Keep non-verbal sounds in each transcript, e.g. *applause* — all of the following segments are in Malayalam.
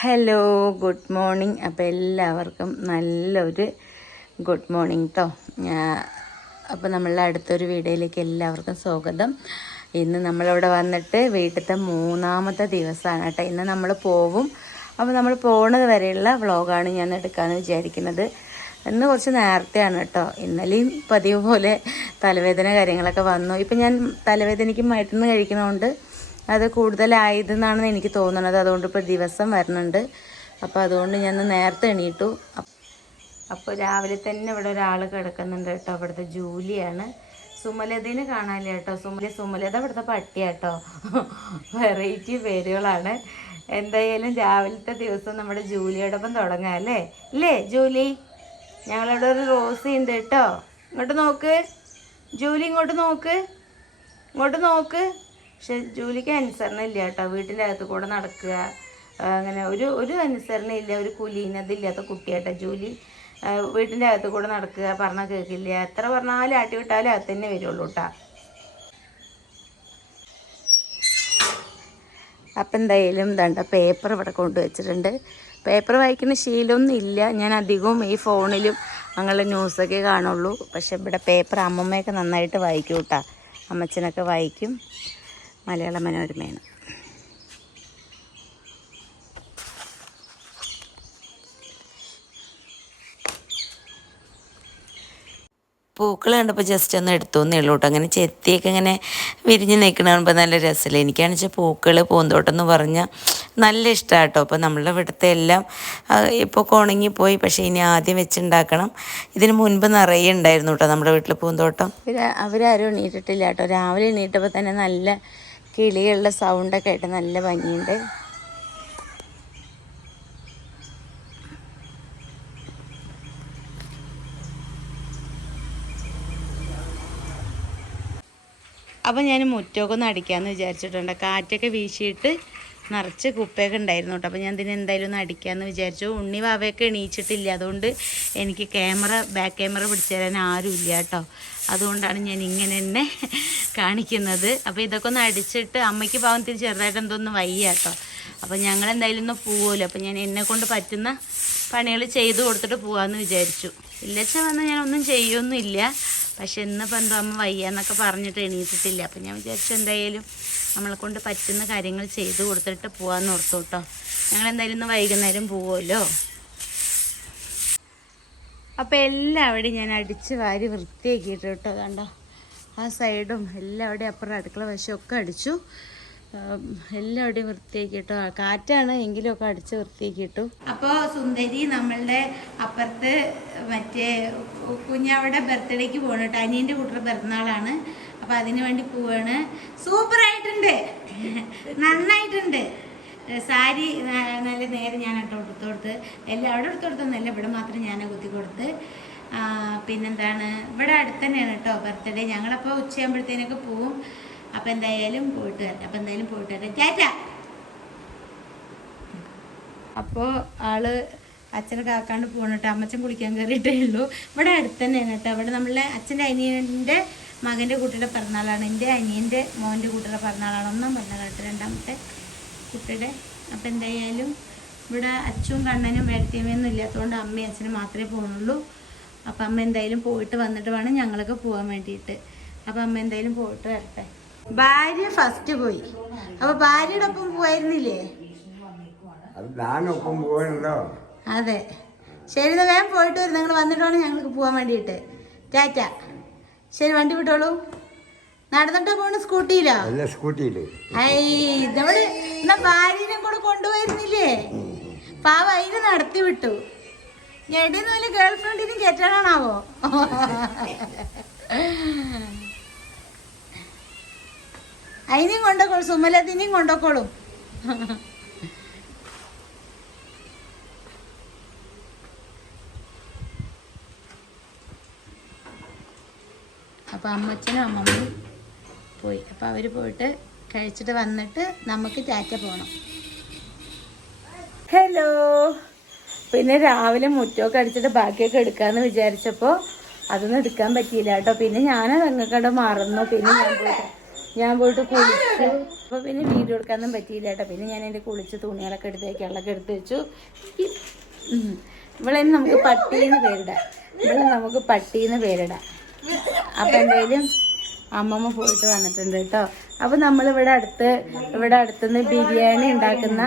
ഹലോ ഗുഡ് മോർണിംഗ് അപ്പോൾ എല്ലാവർക്കും നല്ലൊരു ഗുഡ് മോർണിംഗ് കേട്ടോ അപ്പോൾ നമ്മളുടെ അടുത്തൊരു വീഡിയോയിലേക്ക് എല്ലാവർക്കും സ്വാഗതം. ഇന്ന് നമ്മളിവിടെ വന്നിട്ട് വീട്ടിലത്തെ മൂന്നാമത്തെ ദിവസമാണ് കേട്ടോ ഇന്ന് നമ്മൾ പോവും. അപ്പോൾ നമ്മൾ പോണത് വരെയുള്ള വ്ളോഗാണ് ഞാൻ എടുക്കാമെന്ന് വിചാരിക്കുന്നത്. ഇന്ന് കുറച്ച് നേരത്തെയാണ് കേട്ടോ ഇന്നലെയും പതിവ് പോലെ തലവേദന കാര്യങ്ങളൊക്കെ വന്നു. ഇപ്പം ഞാൻ തലവേദനയ്ക്ക് മരുന്ന് കഴിക്കുന്നതുകൊണ്ട് അത് കൂടുതലായതെന്നാണ് എനിക്ക് തോന്നുന്നത് അതുകൊണ്ട് ഇപ്പോൾ ദിവസം വരുന്നുണ്ട് അപ്പോൾ അതുകൊണ്ട് ഞാൻ നേരത്തെ എണീറ്റു അപ്പോൾ രാവിലെ തന്നെ ഇവിടെ ഒരാൾ കിടക്കുന്നുണ്ട് കേട്ടോ. അവിടുത്തെ ജൂലിയാണ്. സുമലതേനെ കാണാനില്ല കേട്ടോ. സുമല സുമലത ഇവിടുത്തെ പട്ടിയാട്ടോ. വെറൈറ്റി പേരുകളാണ്. എന്തായാലും രാവിലത്തെ ദിവസം നമ്മുടെ ജൂലിയോടൊപ്പം തുടങ്ങാം അല്ലേ? ഇല്ലേ ജൂലി? ഞങ്ങളിവിടെ ഒരു റോസ് ഉണ്ട് കേട്ടോ. ഇങ്ങോട്ട് നോക്ക്. ജൂലി ഇങ്ങോട്ട് നോക്ക്. ഇങ്ങോട്ട് നോക്ക്. പക്ഷെ ജോലിക്ക് അനുസരണ ഇല്ല കേട്ടോ. വീട്ടിന്റെ അകത്ത് കൂടെ നടക്കുക. അങ്ങനെ ഒരു ഒരു അനുസരണ ഇല്ല ഒരു കുലീനതില്ലാത്ത കുട്ടിയായിട്ടോ ജൂലി വീട്ടിന്റെ അകത്ത് കൂടെ നടക്കുക പറഞ്ഞാൽ കേൾക്കില്ല. എത്ര പറഞ്ഞാലും ആട്ടി വിട്ടാലും അകത്ത് തന്നെ വരുള്ളൂ കേട്ടോ. അപ്പം എന്തായാലും ഇതാണ്ട പേപ്പർ ഇവിടെ കൊണ്ടുവച്ചിട്ടുണ്ട് പേപ്പർ വായിക്കുന്ന ശീലമൊന്നും ഇല്ല. ഞാൻ അധികവും ഈ ഫോണിലും അങ്ങനെ ന്യൂസൊക്കെ കാണുള്ളൂ. പക്ഷെ ഇവിടെ പേപ്പർ അമ്മമ്മയൊക്കെ നന്നായിട്ട് വായിക്കും കേട്ടോ. അമ്മച്ചനൊക്കെ വായിക്കും. മലയാള മനോരമയാണ്. പൂക്കൾ കണ്ടപ്പോൾ ജസ്റ്റ് ഒന്ന് എടുത്തു എന്നേ ഉള്ളൂ കേട്ടോ അങ്ങനെ ചെത്തിയൊക്കെ ഇങ്ങനെ വിരിഞ്ഞ് നിൽക്കണ കാണുമ്പോൾ നല്ല രസമല്ലേ എനിക്കാണെന്ന് വെച്ചാൽ പൂക്കൾ പൂന്തോട്ടം എന്ന് പറഞ്ഞാൽ നല്ല ഇഷ്ടമാണ് കേട്ടോ അപ്പോൾ നമ്മളുടെ ഇവിടുത്തെ എല്ലാം ഇപ്പോൾ ഉണങ്ങിപ്പോയി. പക്ഷേ ഇനി ആദ്യം വെച്ചുണ്ടാക്കണം. ഇതിന് മുൻപ് നിറയെ ഉണ്ടായിരുന്നു കേട്ടോ നമ്മുടെ വീട്ടിൽ പൂന്തോട്ടം. അവരാരും എണീറ്റിട്ടില്ല കേട്ടോ രാവിലെ എണീറ്റപ്പോൾ തന്നെ നല്ല കിളികളുടെ സൗണ്ടൊക്കെ ആയിട്ട് നല്ല ഭംഗിയുണ്ട്. അപ്പം ഞാൻ മുറ്റമൊക്കെ ഒന്ന് അടിക്കാമെന്ന് വിചാരിച്ചിട്ടുണ്ട്. കാറ്റൊക്കെ വീശിയിട്ട് നിറച്ച് കുപ്പയൊക്കെ ഉണ്ടായിരുന്നു കേട്ടോ. അപ്പോൾ ഞാൻ ഇതിന് എന്തായാലും ഒന്ന് അടിക്കാമെന്ന് വിചാരിച്ചു. ഉണ്ണി വാവയൊക്കെ എണീച്ചിട്ടില്ല. അതുകൊണ്ട് എനിക്ക് ക്യാമറ ബാക്ക് ക്യാമറ പിടിച്ചു തരാൻ ആരുമില്ല കേട്ടോ. അതുകൊണ്ടാണ് ഞാൻ ഇങ്ങനെ തന്നെ കാണിക്കുന്നത്. അപ്പോൾ ഇതൊക്കെ ഒന്ന് അടിച്ചിട്ട് അമ്മയ്ക്ക് പാവത്തിന് ചെറുതായിട്ട് എന്തോന്ന് വയ്യ കേട്ടോ. അപ്പോൾ ഞങ്ങൾ എന്തായാലും ഒന്ന് പോവുമല്ലോ അപ്പോൾ ഞാൻ എന്നെ കൊണ്ട് പറ്റുന്ന പണികൾ ചെയ്തു കൊടുത്തിട്ട് പോകാമെന്ന് വിചാരിച്ചു. ഇല്ലച്ച വന്നാൽ ഞാൻ ഒന്നും ചെയ്യൊന്നുമില്ല പക്ഷെ ഇന്നിപ്പോൾ എന്തോ അമ്മ വയ്യ എന്നൊക്കെ പറഞ്ഞിട്ട് എണീറ്റിട്ടില്ല. അപ്പോൾ ഞാൻ വിചാരിച്ചു എന്തായാലും നമ്മളെ കൊണ്ട് പറ്റുന്ന കാര്യങ്ങൾ ചെയ്ത് കൊടുത്തിട്ട് പോകാമെന്ന് ഓർത്തു കേട്ടോ ഞങ്ങൾ എന്തായാലും ഇന്ന് വൈകുന്നേരം പോവുമല്ലോ അപ്പോൾ എല്ലാവിടെയും ഞാൻ അടിച്ച് വാരി വൃത്തിയാക്കിയിട്ട് കേട്ടോ കണ്ടോ? ആ സൈഡും എല്ലാവിടെയും അപ്പുറം അടുക്കള വശമൊക്കെ അടിച്ചു. എല്ലാം എല്ലാവിടെയും വൃത്തിയാക്കിയിട്ടു. കാറ്റാണ് എങ്കിലുമൊക്കെ അടിച്ച് വൃത്തിയാക്കിയിട്ടു. അപ്പോൾ സുന്ദരി നമ്മളുടെ അപ്പുറത്ത് മറ്റേ കുഞ്ഞവിടെ ബർത്ത്ഡേക്ക് പോകണം കേട്ടോ അനിയന്റെ കൂട്ടർ പിറന്നാളാണ്. അപ്പോൾ അതിനു വേണ്ടി പോവാണ്. സൂപ്പർ ആയിട്ടുണ്ട്. നന്നായിട്ടുണ്ട്. സാരി നല്ല നേരെ ഞാൻ കേട്ടോ എടുത്തു കൊടുത്ത് എല്ലാം അവിടെ എടുത്തു കൊടുത്തൊന്നുമല്ല ഇവിടെ മാത്രം ഞാൻ കുത്തി കൊടുത്ത്. പിന്നെന്താണ്? ഇവിടെ അടുത്ത് തന്നെയാണ് കേട്ടോ ബർത്ത്ഡേ ഞങ്ങളപ്പോൾ ഉച്ചയാകുമ്പോഴത്തേനൊക്കെ പോവും. അപ്പം എന്തായാലും പോയിട്ട് വരട്ടെ. അപ്പം എന്തായാലും പോയിട്ട് വരട്ടെ. ടാറ്റ. അപ്പോൾ ആൾ അച്ഛനെ കാക്കാണ്ട് പോകണം കേട്ടോ. അമ്മച്ചൻ കുളിക്കാൻ കയറിയിട്ടേ ഉള്ളൂ. ഇവിടെ അടുത്ത് തന്നെയാണ് കേട്ടോ. ഇവിടെ നമ്മളെ അച്ഛന്റെ അനിയന്റെ മകന്റെ കുട്ടിയുടെ പിറന്നാളാണ്. എന്റെ അനിയന്റെ മോന്റെ കുട്ടിയുടെ പിറന്നാളാണ്. ഒന്നാം പിറന്നാളായിട്ട് രണ്ടാമത്തെ കുട്ടിയുടെ. അപ്പം എന്തായാലും ഇവിടെ അച്ഛനും കണ്ണനും വേടത്തിയമ്മയൊന്നും ഇല്ലാത്തതുകൊണ്ട് അമ്മയും അച്ഛനും മാത്രമേ പോകുന്നുള്ളൂ. അപ്പം അമ്മ എന്തായാലും പോയിട്ട് വന്നിട്ട് വേണം ഞങ്ങളൊക്കെ പോകാൻ വേണ്ടിയിട്ട്. അപ്പം അമ്മ എന്തായാലും പോയിട്ട് വരട്ടെ. ഭാര്യ ഫസ്റ്റ് പോയി. അപ്പോൾ ഭാര്യയുടെ ഒപ്പം പോയിരുന്നില്ലേ? അത് ഞാനൊപ്പം അതെ. ശരി വേഗം പോയിട്ട് വരും. നിങ്ങൾ വന്നിട്ട് വേണം ഞങ്ങൾക്ക് പോകാൻ വേണ്ടിയിട്ട്. ടാറ്റ. ശരി വണ്ടി വിട്ടോളൂ. നടന്നിട്ടാ പോണ സ്കൂട്ടിയിലോ? അല്ല ഐ നമ്മൾ എന്നാ ഭാര്യനെ കൂടെ കൊണ്ടുപോയിരുന്നില്ലേ? പാവ അതിന് നടത്തി വിട്ടു. ഞെടിന്ന് വല്ല ഗേൾ ഫ്രണ്ടിനും കയറ്റാനാണാവോ അതിനെയും കൊണ്ടോക്കോളൂ സുമലത്തിനെയും കൊണ്ടോക്കോളും. അപ്പോൾ അമ്മച്ചനും അമ്മമ്മയും പോയി. അപ്പോൾ അവർ പോയിട്ട് കഴിച്ചിട്ട് വന്നിട്ട് നമുക്ക് ചാറ്റ പോകണം ഹലോ. പിന്നെ രാവിലെ മുറ്റമൊക്കെ അടിച്ചിട്ട് ബാക്കിയൊക്കെ എടുക്കാമെന്ന് വിചാരിച്ചപ്പോൾ അതൊന്നും എടുക്കാൻ പറ്റിയില്ല കേട്ടോ. പിന്നെ ഞാൻ അങ്ങക്കട മറന്നു. പിന്നെ ഞാൻ പോയിട്ട് ഞാൻ പോയിട്ട് കുളിച്ചു. അപ്പോൾ പിന്നെ വീഡിയോ എടുക്കാനൊന്നും പറ്റിയില്ല കേട്ടോ. പിന്നെ ഞാൻ എന്റെ കുളിച്ച് തുണികളൊക്കെ എടുത്ത് വെക്കാനുള്ളതൊക്കെ എടുത്ത് വെച്ചു. ഇവളെ നമുക്ക് പട്ടീന്ന് പേരിടാം. ഇവളെ നമുക്ക് പട്ടീന്ന് പേരിടാം. അപ്പം എന്തായാലും അമ്മമ്മ പോയിട്ട് വന്നിട്ടുണ്ട് കേട്ടോ അപ്പം നമ്മളിവിടെ അടുത്ത് ഇവിടെ അടുത്തുനിന്ന് ബിരിയാണി ഉണ്ടാക്കുന്ന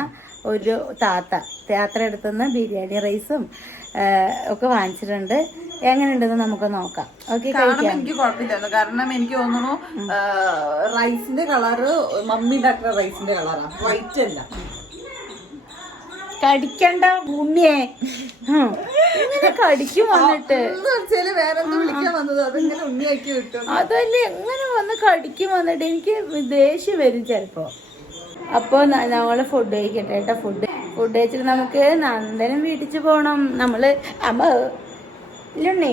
ഒരു താത്ത. താത്ര അടുത്തുനിന്ന് ബിരിയാണി റൈസും ഒക്കെ വാങ്ങിച്ചിട്ടുണ്ട്. എങ്ങനെയുണ്ടെന്ന് നമുക്ക് നോക്കാം. ഓക്കെ കഴിക്കാം. എനിക്ക് കുഴപ്പമില്ലായിരുന്നു. കാരണം എനിക്ക് തോന്നുന്നു റൈസിന്റെ കളറ് മമ്മി ഉണ്ടാക്കുന്ന റൈസിന്റെ കളറാണ് വൈറ്റ് അല്ല. കടിക്കണ്ട ഭൂമിയെ കടിക്കും വന്നിട്ട്. എന്ന് വെച്ചാൽ വേറെ എന്തോ വിളിക്കാൻ അതല്ലേ എങ്ങനെ വന്ന് കടിക്കും വന്നിട്ട് എനിക്ക് ദേഷ്യം വരും ചിലപ്പോ. അപ്പൊ നമ്മൾ ഫുഡ് കഴിക്കട്ടെ കേട്ടോ ഫുഡ് ഫുഡ് കഴിച്ചിട്ട് നമുക്ക് നന്ദനം വീട്ടിച്ച് പോണം. നമ്മൾ അമ്മ ഇല്ലുണ്ണേ?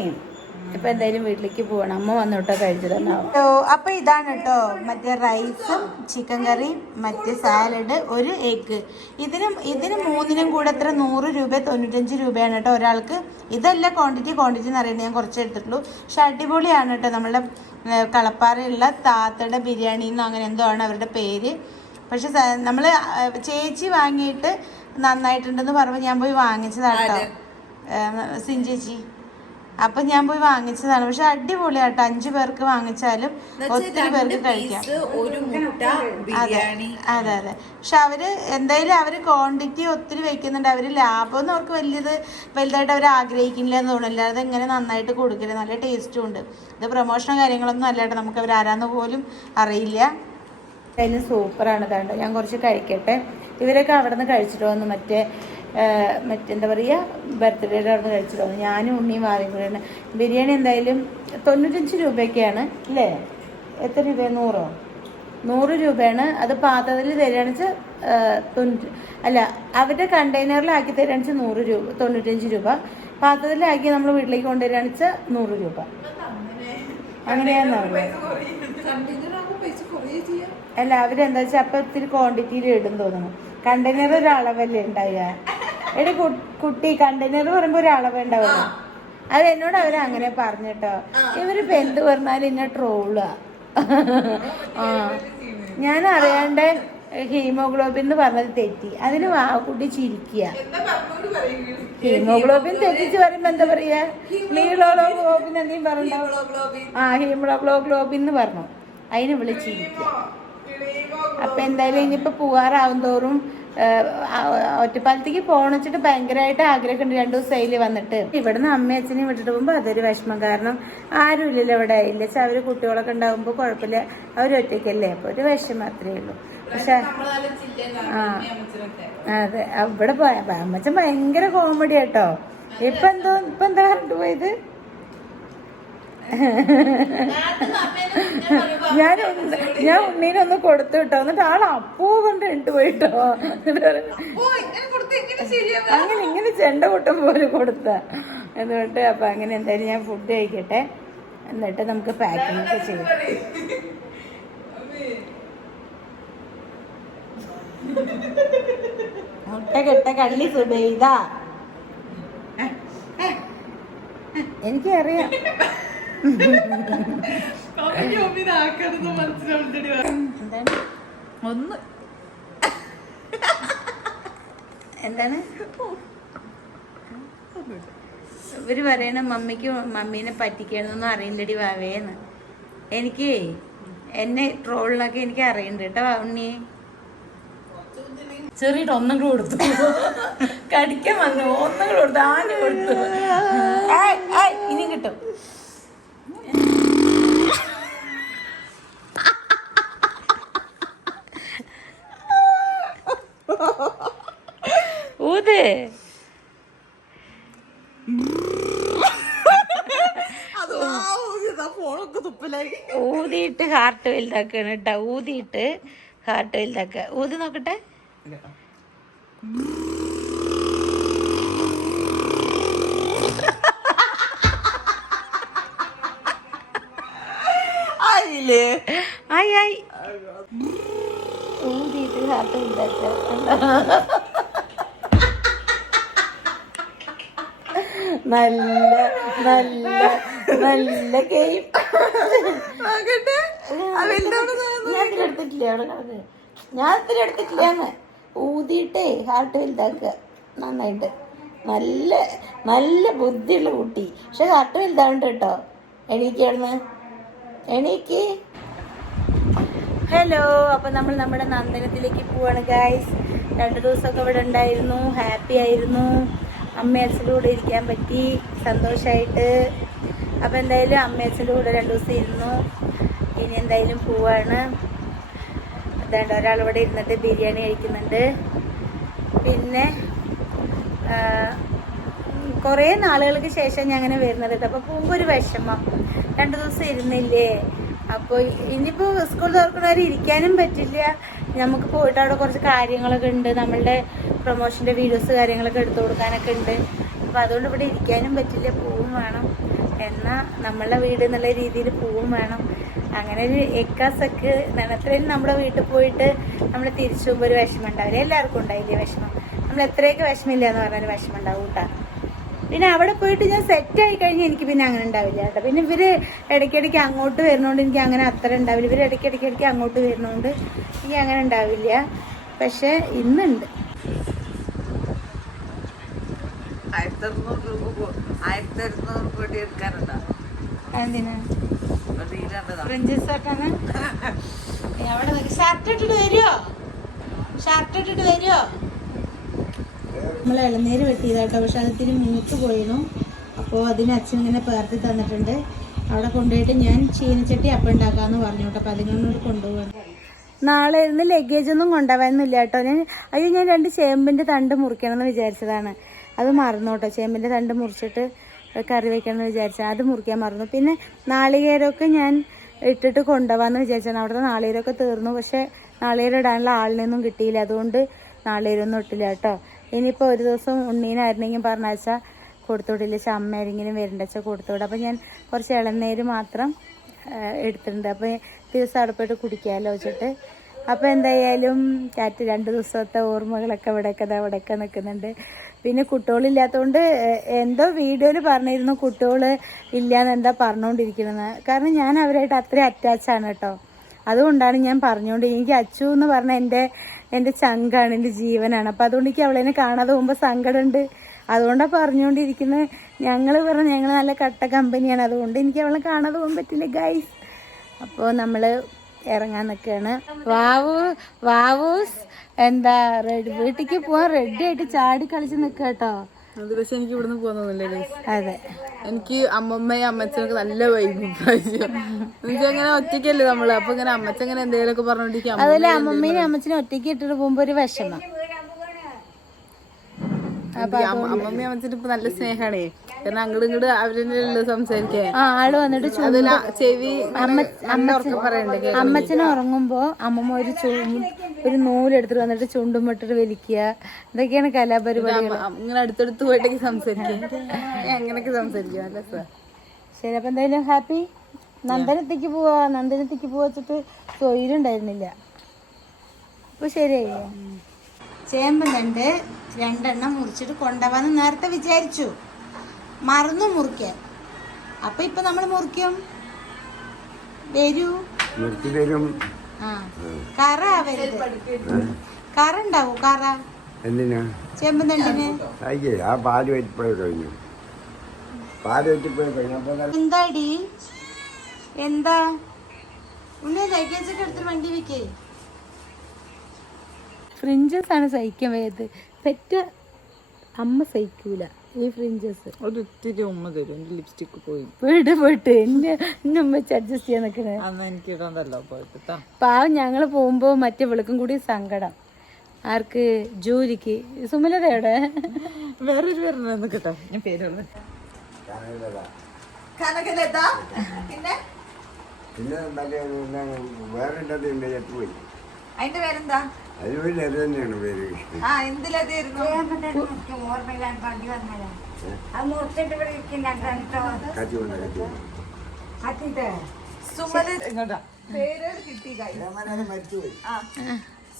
ഇപ്പൊ എന്തായാലും വീട്ടിലേക്ക് പോകണം അമ്മ വന്നോട്ടോ കഴിച്ചു തന്നാവും അപ്പൊ ഇതാണ് കേട്ടോ മറ്റേ റൈസും ചിക്കൻ കറിയും മറ്റേ സാലഡ് ഒരു എഗ്ഗ്. ഇതിനും ഇതിന് മൂന്നിനും കൂടെ എത്ര? നൂറ് രൂപ തൊണ്ണൂറ്റഞ്ച് രൂപയാണ് കേട്ടോ ഒരാൾക്ക്. ഇതല്ല ക്വാണ്ടിറ്റി ക്വാണ്ടിറ്റി എന്ന് പറയുന്നത് ഞാൻ കുറച്ച് എടുത്തിട്ടുള്ളൂ. പക്ഷെ അടിപൊളിയാണ് കേട്ടോ നമ്മുടെ കളപ്പാറയുള്ള താത്തയുടെ ബിരിയാണി എന്നോ അങ്ങനെ എന്തോ ആണ് അവരുടെ പേര്. പക്ഷെ നമ്മൾ ചേച്ചി വാങ്ങിയിട്ട് നന്നായിട്ടുണ്ടെന്ന് പറഞ്ഞ് ഞാൻ പോയി വാങ്ങിച്ചതാണ് കേട്ടോ സിഞ്ചേച്ചി സിൻ ചേച്ചി അപ്പൊ ഞാൻ പോയി വാങ്ങിച്ചതാണ്. പക്ഷെ അടിപൊളിയാട്ടോ. അഞ്ചു പേർക്ക് വാങ്ങിച്ചാലും ഒത്തിരി പേർക്ക് കഴിക്കാം. അതെ മുട്ട ബിരിയാണി. അതെ അതെ പക്ഷെ അവർ എന്തായാലും അവർ ക്വാണ്ടിറ്റി ഒത്തിരി വെക്കുന്നുണ്ട്. അവർ ലാഭമൊന്നും അവർക്ക് വലിയത് വലുതായിട്ട് അവർ ആഗ്രഹിക്കുന്നില്ല എന്ന് തോന്നുന്നില്ല. അത് എങ്ങനെ നന്നായിട്ട് കൊടുക്കില്ല നല്ല ടേസ്റ്റും ഉണ്ട്. ഇത് പ്രൊമോഷനോ കാര്യങ്ങളൊന്നും അല്ലാട്ടോ നമുക്ക് അവർ ആരാന്ന് പോലും അറിയില്ല. അതിന് സൂപ്പറാണ് ഇതാണ്ട്? ഞാൻ കുറച്ച് കഴിക്കട്ടെ. ഇവരൊക്കെ അവിടെ നിന്ന് കഴിച്ചിട്ട് വന്നു. മറ്റേ മറ്റെന്താ പറയുക ബർത്ത്ഡേയുടെ അവിടെ കഴിച്ചു തോന്നുന്നു ഞാനും ഉണ്ണിയും മാറിയും കൂടെ ബിരിയാണി എന്തായാലും തൊണ്ണൂറ്റഞ്ച് രൂപയൊക്കെയാണ് അല്ലേ? എത്ര രൂപ നൂറോ? നൂറ് രൂപയാണ്. അത് പാത്രത്തിൽ തരികയാണെന്ന് വെച്ചാൽ തൊണ്ണൂറ്റി അല്ല അവരുടെ കണ്ടെയ്നറിലാക്കി തരികയാണെന്ന് വെച്ചാൽ നൂറ് രൂപ തൊണ്ണൂറ്റഞ്ച് രൂപ. പാത്രത്തിലാക്കി നമ്മൾ വീട്ടിലേക്ക് കൊണ്ടുവരികയാണെന്ന് വെച്ചാൽ നൂറ് രൂപ. അങ്ങനെയാന്ന് ചെയ്യാം. അല്ല അവരെന്താ വെച്ചാൽ അപ്പം ഇത്തിരി ക്വാണ്ടിറ്റിയിൽ ഇടും തോന്നുന്നു. കണ്ടെയ്നർ ഒരു അളവല്ലേ ഉണ്ടാവുക? എടി കുട്ടി കണ്ടെയ്നർ പറയുമ്പോ ഒരു അളവ് ഉണ്ടാവുക അത് എന്നോട് അവർ അങ്ങനെ പറഞ്ഞിട്ടോ ഇവരിപ്പോ എന്ത് പറഞ്ഞാലും ഇന്ന ട്രോളാ ആ. ഞാൻ അറിയാണ്ട് ഹീമോഗ്ലോബിൻ എന്ന് പറഞ്ഞത് തെറ്റി. അതിന് വാ കുട്ടി ചിരിക്കുക. ഹീമോഗ്ലോബിൻ തെറ്റിച്ച് പറയുമ്പോ എന്താ പറയാ? ഹീമോഗ്ലോബിൻ എന്തെങ്കിലും പറഞ്ഞിട്ടുണ്ടാവും? ആ ഹീമോഗ്ലോഗ്ലോബിൻ എന്ന് പറഞ്ഞു. അതിന് വിളിച്ചിരിക്കുക. അപ്പൊ എന്തായാലും ഇനിയിപ്പോ പോവാറാവും തോറും ഒറ്റപ്പാലത്തേക്ക് പോകണിച്ചിട്ട് ഭയങ്കരമായിട്ട് ആഗ്രഹമുണ്ട്. രണ്ടു ദിവസം അതിൽ വന്നിട്ട്. ഇവിടുന്ന് അമ്മയും അച്ഛനെയും വിട്ടിട്ട് പോകുമ്പോൾ അതൊരു വിഷമം. കാരണം ആരും ഇല്ലല്ലോ ഇവിടെ. ഇല്ല വെച്ചാൽ അവർ കുട്ടികളൊക്കെ ഉണ്ടാകുമ്പോൾ കുഴപ്പമില്ല. അവർ ഒറ്റയ്ക്കല്ലേ? അപ്പോൾ ഒരു വിഷമം അത്രേ ഉള്ളൂ. പക്ഷെ ആ അതെ. ഇവിടെ പോയ അമ്മച്ചൻ ഭയങ്കര കോമഡി കേട്ടോ ഇപ്പൊ എന്തോ ഇപ്പൊ എന്താ പറഞ്ഞിട്ട് പോയത്? ഞാൻ ഞാൻ ഉണ്ണീനൊന്ന് കൊടുത്തു കേട്ടോ. എന്നിട്ട് ആൾ അപ്പൂ കൊണ്ട് ഇട്ട് പോയിട്ടോ. അങ്ങനെ ഇങ്ങനെ ചെണ്ട കൂട്ടം പോലെ കൊടുത്ത. എന്നിട്ട് അപ്പൊ അങ്ങനെ എന്തായാലും ഞാൻ ഫുഡ് കഴിക്കട്ടെ. എന്നിട്ട് നമുക്ക് പാക്കിംഗ് ഒക്കെ ചെയ്യാം. മുട്ട കെട്ട കള്ളി സുബൈദ. എനിക്കറിയാം. ഒന്ന്. എന്താണ്? ഇവർ പറയണ മമ്മിക്ക് മമ്മീനെ പറ്റിക്കണമെന്നൊന്നും അറിയണ്ടടി വാവേന്ന് എനിക്ക് എന്നെ ട്രോളിനൊക്കെ എനിക്ക് അറിയണ്ട കേട്ടോ ഉണ്ണി. ചെറിയിട്ട് ഒന്നും കൂടെ കൊടുത്തു. കടിക്കാൻ വന്നു. ഒന്നും കൂടെ കൊടുത്തു. ആന കൊടുത്തു. ഏയ്, ഏയ്, ഇനി കിട്ടും. ഊത്. ഊതിയിട്ട് ഹാർട്ട് വലുതാക്കാണ് കേട്ടോ. ഊതിയിട്ട് ഹാർട്ട് വലുതാക്കുക. ഊതി നോക്കട്ടെ. ആയി ആയി. ഹാർട്ട് വലുതാക്കുക *laughs* നല്ല നല്ല നല്ല ഗെയിം ഞാൻ എടുത്തിട്ടില്ല അവിടെ കിടക്ക്? ഞാൻ ഇത്തിരി എടുത്തിട്ടില്ലാന്ന് ഊതിയിട്ടേ ഹാർട്ട് വലുതാക്കുക നന്നായിട്ട്. നല്ല നല്ല ബുദ്ധിയുള്ള കുട്ടി. പക്ഷെ ഹാർട്ട് വലുതാവണ്ട കേട്ടോ എണീക്കാണ് എണീക്ക്. ഹലോ അപ്പോൾ നമ്മൾ നമ്മുടെ നന്ദനത്തിലേക്ക് പോവാണ് ഗായ്സ് രണ്ട് ദിവസമൊക്കെ ഇവിടെ ഉണ്ടായിരുന്നു ഹാപ്പി ആയിരുന്നു. അമ്മയച്ഛന്റെ കൂടെ ഇരിക്കാൻ പറ്റി സന്തോഷമായിട്ട് അപ്പോൾ എന്തായാലും അമ്മയച്ഛന്റെ കൂടെ രണ്ട് ദിവസം ഇരുന്നു. ഇനി എന്തായാലും പോവാണ്. അതാണ്ട് ഒരാളിവിടെ ഇരുന്നിട്ട് ബിരിയാണി കഴിക്കുന്നുണ്ട്. പിന്നെ കുറേ നാളുകൾക്ക് ശേഷം ഞാൻ അങ്ങനെ വരുന്നത് കേട്ടോ. അപ്പോൾ പോകുമ്പോൾ ഒരു വിഷമം. രണ്ട് ദിവസം ഇരുന്നില്ലേ? അപ്പോൾ ഇനിയിപ്പോൾ സ്കൂൾ തുറക്കുന്നവരെ ഇരിക്കാനും പറ്റില്ല. നമുക്ക് പോയിട്ട് അവിടെ കുറച്ച് കാര്യങ്ങളൊക്കെ ഉണ്ട്. നമ്മളുടെ പ്രൊമോഷന്റെ വീഡിയോസ് കാര്യങ്ങളൊക്കെ എടുത്തു കൊടുക്കാനൊക്കെ ഉണ്ട്. അപ്പോൾ അതുകൊണ്ട് ഇവിടെ ഇരിക്കാനും പറ്റില്ല. പൂവും വേണം. എന്നാൽ നമ്മളുടെ വീട് എന്നുള്ള രീതിയിൽ പൂവും വേണം. അങ്ങനെ ഒരു എക്കാസക്ക് നനത്രയും നമ്മുടെ വീട്ടിൽ പോയിട്ട് നമ്മൾ തിരിച്ചു പോകുമ്പോൾ ഒരു വിഷമം ഉണ്ടാവില്ല. എല്ലാവർക്കും ഉണ്ടായില്ലേ വിഷമം? നമ്മൾ എത്രയൊക്കെ വിഷമില്ല എന്ന് പറഞ്ഞാൽ വിഷമം ഉണ്ടാവും കേട്ടോ. പിന്നെ അവിടെ പോയിട്ട് ഞാൻ സെറ്റ് ആയി കഴിഞ്ഞാൽ എനിക്ക് പിന്നെ അങ്ങനെ ഉണ്ടാവില്ല കേട്ടോ. പിന്നെ ഇവർ ഇടയ്ക്കിടയ്ക്ക് അങ്ങോട്ട് വരുന്നോണ്ട് എനിക്ക് അങ്ങനെ അത്ര ഉണ്ടാവില്ല. ഇവർ ഇടയ്ക്കിടയ്ക്ക് ഇടയ്ക്ക് അങ്ങോട്ട് വരുന്നോണ്ട് എനിക്ക് അങ്ങനെ ഉണ്ടാവില്ല. പക്ഷെ ഇന്നുണ്ട്. ആയിരത്തി അറുന്നൂറ് രൂപ പോ- ആയിരത്തി അറുന്നൂറ് കോടി എടുക്കാനുണ്ടോ? എന്തിനാ ഫ്രഞ്ച് ഷർട്ടാണ് ഷർട്ട് ഇട്ടിട്ട് വരുമോ ഷർട്ട് ഇട്ടിട്ട് വരുമോ നമ്മൾ ഇളനീര് വെട്ടിയതാട്ടോ. പക്ഷെ അത് ഇത്തിരി മൂത്ത് പോയിരുന്നു അപ്പോൾ അതിന് അച്ഛൻ ഇങ്ങനെ പേർത്തി തന്നിട്ടുണ്ട്. അവിടെ കൊണ്ടുപോയിട്ട് ഞാൻ ചീനച്ചട്ടി അപ്പം ഉണ്ടാക്കാമെന്ന് പറഞ്ഞു കേട്ടോ. അപ്പം അതിനോട് കൊണ്ടുപോകണം നാളെ ഇന്ന് ലഗേജ് ഒന്നും കൊണ്ടുപോകാനൊന്നുമില്ല കേട്ടോ. ഞാൻ അയ്യോ ഞാൻ രണ്ട് ചേമ്പിന്റെ തണ്ട് മുറിക്കണം എന്ന് വിചാരിച്ചതാണ്. അത് മറന്നു കേട്ടോ. ചേമ്പിന്റെ തണ്ട് മുറിച്ചിട്ട് കറി വയ്ക്കണം എന്ന് വിചാരിച്ചത് അത് മുറിക്കാൻ മറന്നു. പിന്നെ നാളികേരമൊക്കെ ഞാൻ ഇട്ടിട്ട് കൊണ്ടുപോകാമെന്ന് വിചാരിച്ചാണ് അവിടുത്തെ നാളികേരമൊക്കെ തീർന്നു. പക്ഷേ നാളികേരം ഇടാനുള്ള ആളിനൊന്നും കിട്ടിയില്ല. അതുകൊണ്ട് നാളികേരമൊന്നും ഇട്ടില്ല കേട്ടോ. ഇനിയിപ്പോൾ ഒരു ദിവസം ഉണ്ണീനായിരുന്നെങ്കിൽ പറഞ്ഞാച്ചാൽ കൊടുത്തുവിടില്ല അമ്മ ആരെങ്കിലും വരണ്ടച്ച കൊടുത്തുവിടും അപ്പോൾ ഞാൻ കുറച്ച് ഇളനീര് മാത്രം എടുത്തിട്ടുണ്ട്. അപ്പോൾ ദിവസം അടുപ്പിട്ട് കുടിക്കാമല്ലോ വെച്ചിട്ട്. അപ്പോൾ എന്തായാലും കാറ്റ് രണ്ട് ദിവസത്തെ ഓർമ്മകളൊക്കെ ഇവിടെയൊക്കെ ദാ ഇവിടെയൊക്കെ നിൽക്കുന്നുണ്ട്. പിന്നെ കുട്ടികളില്ലാത്തതുകൊണ്ട് എന്തോ വീഡിയോയിൽ പറഞ്ഞിരുന്നു കുട്ടികൾ ഇല്ലയെന്ന് എന്താ പറഞ്ഞുകൊണ്ടിരിക്കണമെന്ന് കാരണം ഞാൻ അവരായിട്ട് അത്രയും അറ്റാച്ചാണ് കേട്ടോ. അതുകൊണ്ടാണ് ഞാൻ പറഞ്ഞുകൊണ്ട് എനിക്ക് അച്ചു എന്ന് പറഞ്ഞ എന്റെ എന്റെ ചങ്കാണ് എന്റെ ജീവനാണ്. അപ്പം അതുകൊണ്ട് എനിക്ക് അവളെന്നെ കാണാതെ പോകുമ്പോൾ സങ്കടമുണ്ട്. അതുകൊണ്ടാണ് പറഞ്ഞുകൊണ്ടിരിക്കുന്നത് ഞങ്ങൾ പറഞ്ഞു ഞങ്ങൾ നല്ല കട്ട കമ്പനിയാണ്. അതുകൊണ്ട് എനിക്ക് അവളെ കാണാതെ പോകാൻ പറ്റില്ല ഗൈസ് അപ്പോൾ നമ്മൾ ഇറങ്ങാൻ നിൽക്കുകയാണ് വാവു വാവൂസ് എന്താ റെഡ് വീട്ടിലേക്ക് പോവാൻ റെഡി ആയിട്ട് ചാടി കളിച്ച് നിൽക്കുക കേട്ടോ. പക്ഷെ എനിക്ക് ഇവിടുന്ന് പോകുന്നില്ലേ അതെ. എനിക്ക് അമ്മമ്മയും അമ്മച്ചനൊക്കെ നല്ല വൈകും അങ്ങനെ ഒറ്റയ്ക്കല്ലേ നമ്മൾ? അപ്പൊ ഇങ്ങനെ അമ്മച്ചങ്ങനെ എന്തെങ്കിലും എന്തെങ്കിലുമൊക്കെ പറഞ്ഞോണ്ടിരിക്കും അതുപോലെ അമ്മമ്മേനും അമ്മച്ചനും ഒറ്റയ്ക്ക് ഇട്ടിട്ട് പോകുമ്പോ ഒരു വിഷമം. അമ്മമ്മയും അമ്മച്ചനും ഇപ്പൊ നല്ല സ്നേഹാണേ. കാരണം അങ്ങോട്ട് ഇങ്ങോട്ട് അവരെന്നെ സംസാരിക്കാൻ. ആ ആൾ വന്നിട്ട് ചെവി അമ്മ ഉറക്കെ പറയണ്ടേ കേൾക്കാൻ. അമ്മച്ചൻ ഉറങ്ങുമ്പോ അമ്മമ്മ ഒരു ഒരു നൂലെടുത്തിട്ട് വന്നിട്ട് ചുണ്ടും ഇട്ടിട്ട് വലിക്കുക. ഇതൊക്കെയാണ് കലാപരിപാടികൾ. ഇങ്ങനെ അടുത്തടുത്ത് പോയിട്ടൊക്കെ സംസാരിക്കാം. അങ്ങനെയൊക്കെ സംസാരിക്കും. നല്ല ശരി അപ്പൊ എന്തായാലും ഹാപ്പി. നന്ദനത്തേക്ക് പോവാ. നന്ദനത്തേക്ക് പോവാ വെച്ചിട്ട് തൊയിലുണ്ടായിരുന്നില്ല അപ്പൊ ശരിയായില്ലേ ചേമ്പ് തണ്ട് രണ്ടെണ്ണം മുറിച്ചിട്ട് കൊണ്ടുപോകാന്ന് നേരത്തെ വിചാരിച്ചു. മറന്നു മുറിക്കാൻ. അപ്പൊ ഇപ്പൊ നമ്മൾ മുറിക്കും? വരൂ. ആ. കറ ആവരുത് കറ ഉണ്ടാവും? കറ. എന്തിനാ? ചേമ്പ് തണ്ടിന്. അയ്യേ ആ പാൽ വെറ്റിപ്പോയി കഴിഞ്ഞു. പാൽ വെറ്റിപ്പോയി കഴിഞ്ഞു. എന്താടി? എന്താ? ഉണ്ണി ലഗേജ് ഒക്കെ എടുത്തിട്ട് വണ്ടി വെക്കേ. ഫ്രിഞ്ചസ് ആണ് സഹിക്കാൻ വയ്യത് പെറ്റ അമ്മ സഹിക്കൂല ഈ ഫ്രിഞ്ചസ്. ഒരു ഇത്തിരി ഉമ്മ തരും. എന്റെ ലിപ്സ്റ്റിക് പോയി. വീട് പോയിട്ട് എന്നെ എന്നെ ഉമ്മ അഡ്ജസ്റ്റ് ചെയ്യാൻ നിൽക്കണേ അന്ന് എനിക്ക് ഇടണ്ടല്ലോ പോയിട്ട് ട്ടാ. പാവം ഞങ്ങൾ പോകുമ്പോൾ മറ്റേ വിളക്കും കൂടി സങ്കടം. ആർക്ക്? ജോലിക്ക്. സുമലത എവിടെ? വേറൊരു പേരുണ്ടായിരുന്നു കേട്ടോ. ഞാൻ പേരുള്ളത് കനകലത. പിന്നെ? പിന്നെ വേറെ അതിന്റെ പേരെന്താ? അതിനൊരു ലത തന്നെയാണ് പേര് ആ സുമല കിട്ടി. മരിച്ചുപോയി. ആ.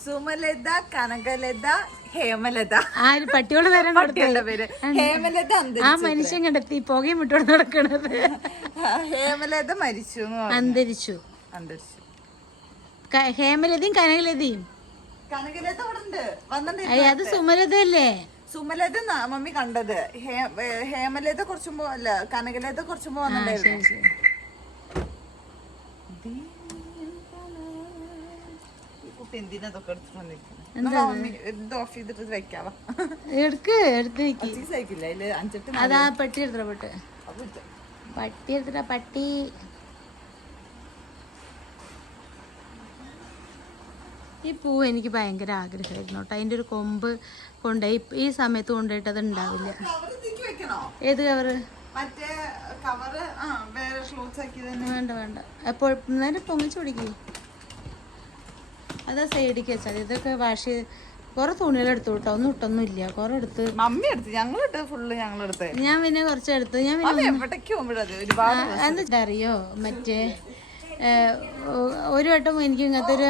സുമലത കനകലത ഹേമലത. ആ ഒരു പട്ടിയോട് വരാൻ പട്ടിയുടെ പേര്. ഹേമലത ആ മനുഷ്യൻ കണ്ടെത്തി പുകയും വിട്ടോട് നടക്കണത്. ഹേമലത മരിച്ചു അന്തരിച്ചു. അന്തരിച്ചു. ക- ഹേമലതയും കനകലതയും. കനകലത അവിടെ ഉണ്ട് വന്നിട്ടുണ്ട് അത് സുമലതല്ലേ സുമലത മമ്മി കണ്ടത്. ഹേമലത കുറച്ചു മുമ്പ് അല്ല കനകലത കുറച്ചു മുമ്പ് വന്നിട്ടുണ്ടായിരുന്നു. കുട്ടി എന്തിനാ ഇതൊക്കെ എടുത്തിട്ട് വന്നിരിക്കുന്നത് എടുക്ക് എടുത്ത് അതാ പട്ടി എടുത്തിട്ട പട്ടി. പട്ടി എടുത്തിട്ട പട്ടി. ഈ പൂ എനിക്ക് ഭയങ്കര ആഗ്രഹമായിരുന്നു കേട്ടോ. അതിന്റെ ഒരു കൊമ്പ് കൊണ്ടുപോയി ഈ സമയത്ത് കൊണ്ടുപോയിട്ട് അത് ഉണ്ടാവില്ല ഏത് കവറ് വേണ്ട വേണ്ട. അപ്പോൾ നേരെ പൊങ്ങിച്ച് പിടിക്കേ. അതാ സൈഡിക്ക് വെച്ചാൽ ഇതൊക്കെ വാഷ് ചെയ്ത് കുറെ തുണികൾ എടുത്തു കേട്ടോ. ഒന്നും ഇട്ടൊന്നും ഇല്ല. കുറെ എടുത്ത്. മമ്മി എടുത്ത്. ഞങ്ങളെടുത്ത് ഫുള്ള് ഞങ്ങളെടുത്ത് ഞാൻ പിന്നെ കുറച്ച് എടുത്ത്. ഞാൻ പിന്നെ അത് എവിടേക്ക് പോകുമ്പോഴത് ഒരുപാട് എന്താ അറിയോ മറ്റേ ഒരു വട്ടം എനിക്ക് ഇങ്ങനത്തെ ഒരു